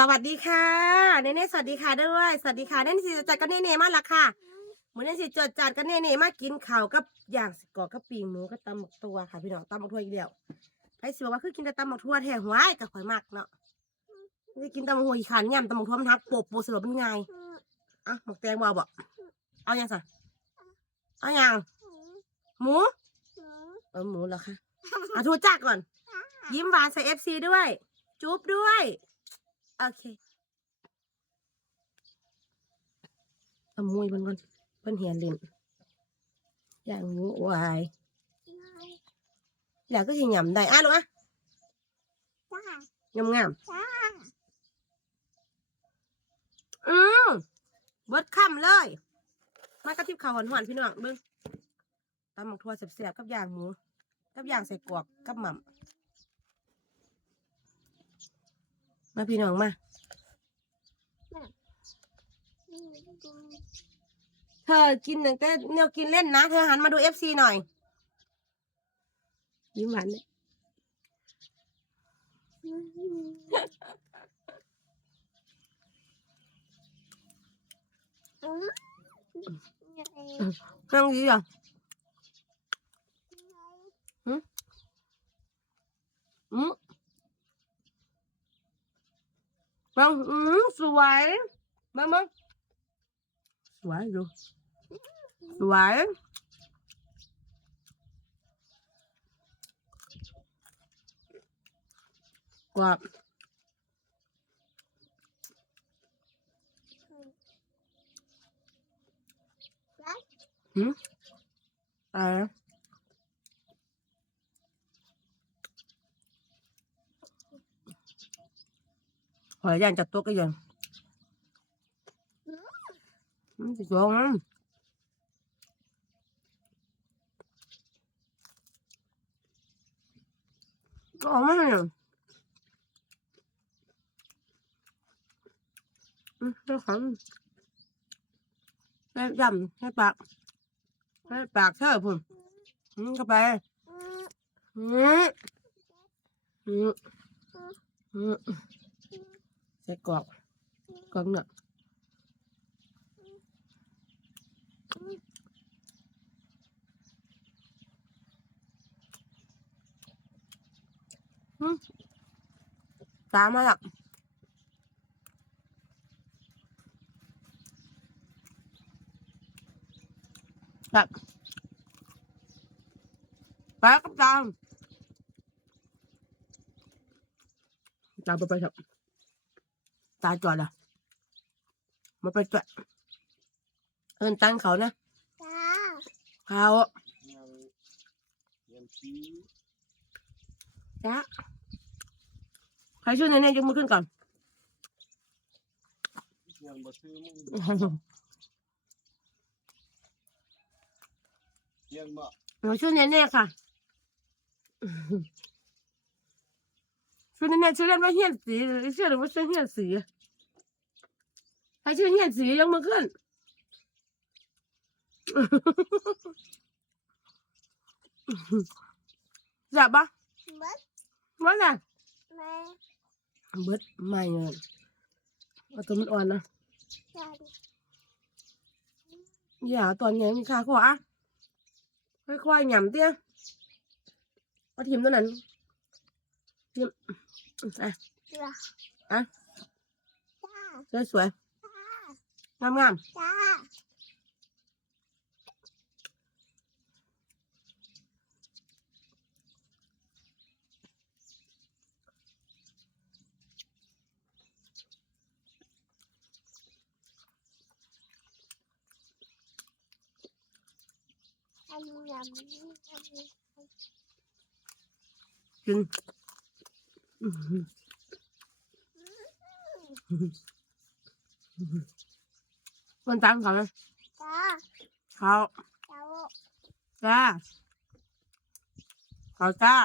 สวัสดีค่ะเนเน่สวัสดีค่ะด้วย สวัสดีค่ะเนเน่สิจัดกันเนเน่มาละค่ะเหมือนเนเน่สิจดจัดกันเนเน่มากินข้าวกับอย่างสกอกับปีงหมูกับตำหมกตัวค่ะพี่น้องตำหมกทัวอีกแล้วไอ้สิบอกว่าคือกินแต่ตำหมกทั่วแท้หัวไอ้กับข่อยมากเนาะไม่กินตำหมกหัวอีขันย่ำตำหมกทั่วมันหักโปบโปสลบเป็นไงอะหมกแตงบอบอกเอายังสะเอายังหมูเออหมูเหรอคะเอาทูจักก่อน ยิ้มหวานใส่เอฟซีด้วย จุ๊บด้วย โอเคเอามุยมันก่อนเพิ่นเหียนเล่นอย่างงูวายแล้วก็สิหยำได้อะลูกอะงามงามๆอืมเบิดค่ำเลย มากระทิบข้าวหวานๆพี่น้องเบึ้งตำหมกทั่วเสียบๆกับย่างหมู กับย่างใส่กรอกกับหม่ำ มาพี่น้องมาเธอกินหนึ่งแต่เนียวกินเล่นนะ เธอหันมาดูเอฟซีหน่อย ยิ้มหวานเลยนั่งดีอะอืม มังอืมสวยมามาสวย อยู่สวยกว่านอย่างจัดต๊ะก็ยังมสิจงนะก็ออกมาเนี่ยอืมเจ้าของให้ยำให้ปากให้ปากเธอพุ่นอืมเข้าไปอืมอืมอืม ใส่กรอกกรอกเนื้ออืมตามมาละแบบไปกับตามตามไปไปเถอะ ตาจอดละมาไปจอดเอินตังเขานะเขายังซีจ้ะใครช่วยเนเน่ยกมือขึ้นก่อนยังบ่ซื้อมึงยังบ่หนูชื่อเนเน่ค่ะ ชื่อเนเน่ชื่อเล่นว่าเฮียนสีชื่อหรือว่าชื่อเฮียนสีใครชื่อเฮียนสียกมือขึ้นจับปะว่าไงเบิดไม่เงินเอาตัวมันอ่อนนะอย่าตอนนี้มีค่าขวาค่อยๆหย่ำเตี้ยเอาทิมตัวนั้นทิม อะสวยๆงามๆกินอื้อหือมัน ตังเขาเลยเขาจ้า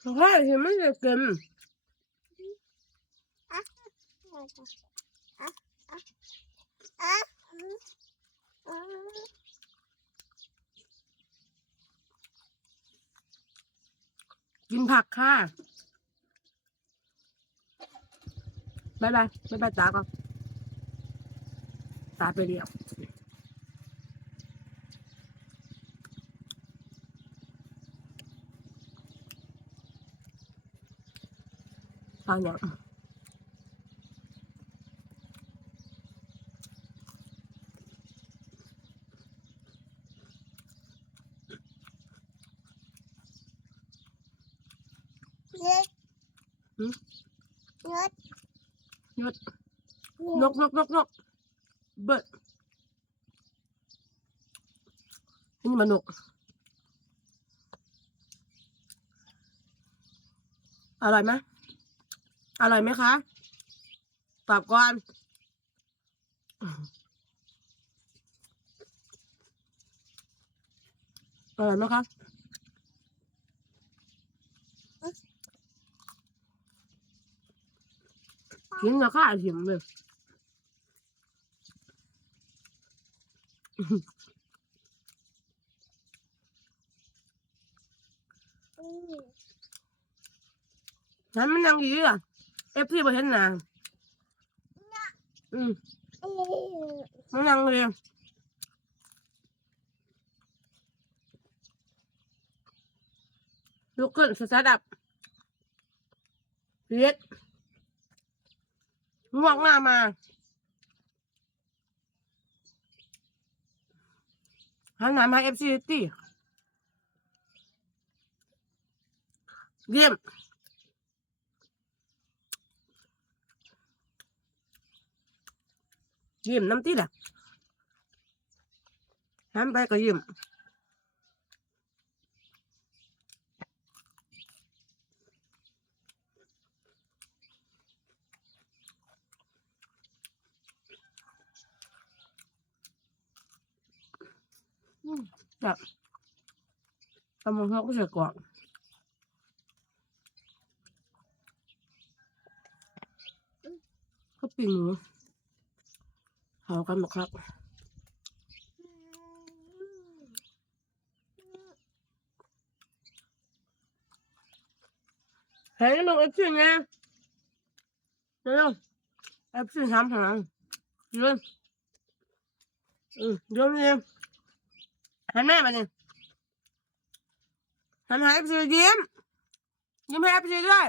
เขาจ้ากินก่อนนี่ไงเขาให้ที่ไม่ได้กินกินผักค่ะบายบายบายบายตาก่อนตาไปเดียว ฟังอย่างนกนกนกนกเบิดนี่มันนกอร่อยไหม อร่อยไหมคะ ตอบก่อน อร่อยไหมคะกินกับข้าวหิมเลยฉันมันยังอยู่อะ เอฟซีไปเห็นหนาอืมมันยังเลยลุกขึ้นสตาร์ทอัพเรียดงวกหน้ามาหันหน้ามาเอฟซีตีเยี่ยม ยิ้มน้ำติดอะหันไปก็ยิ้มอืมจับตำมงเขาก็เสียก่อนก็ปีหมู เขากันหมดครับเฮ้ยลงเอฟซีไงเร็วเอฟซีทำทางยืนอืมยืนยืนหันแม่มาเนี่ยหันหาเอฟซียิ้มยิ้มให้เอฟซีด้วย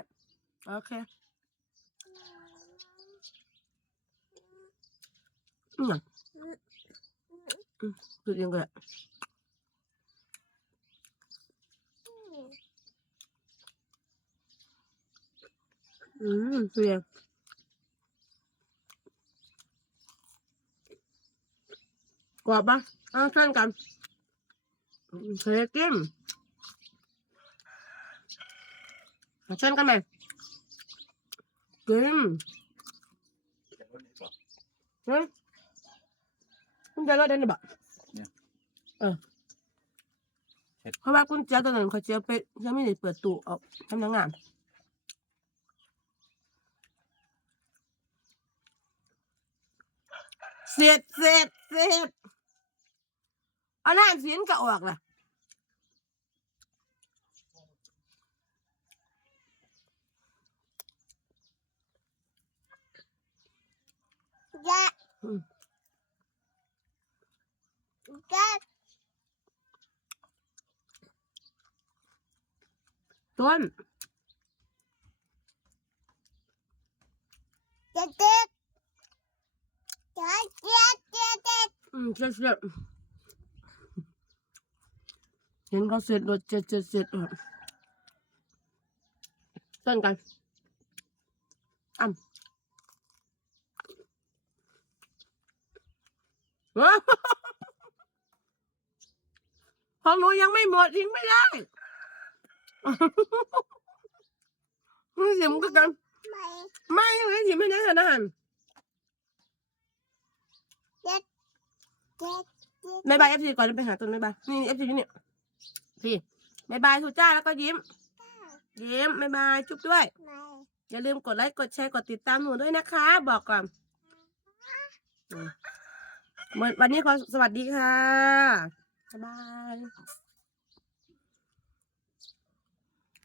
โอเค อืมอืมดูยังไงอืมเสียกรอบปะเอาเส้นกันอืมเทกิมาเส้นกันไหมกิมเฮ้ย คุณจะรอดได้หรือเปล่าเนี่ย เออเฮ็ดเพราะว่าคุณเจ้าตัวนั้นเขาเจ้าไปยังไม่ได้เปิดตู้ออกทำงาน เสร็จเสร็จเสร็จเอาน้ำเสียนก็ออกล่ะ อืม ต้นอืมเสร็จเสร็จเห็นเขาเสร็จรถเสร็จเสร็จเสร็จอะต้นกันอ่ำว้าวของหนูยังไม่หมดทิ้งไม่ได้มึง เสียมงก็กัน ไม่ยังไงสิไม่ได้ขนาดนั้นบายบายเอฟซีก่อนแล้วไปหาต้นบายบายนี่เอฟซีนี่พี่บายบายทูจ้าแล้วก็ยิ้ม ยิ้มบายบายจุ๊บด้วย อย่าลืมกดไลค์กดแชร์กดติดตามหนูด้วยนะคะ บอกก่อนอืมวันวันนี้ขอสวัสดีค่ะ บ๊ายบาย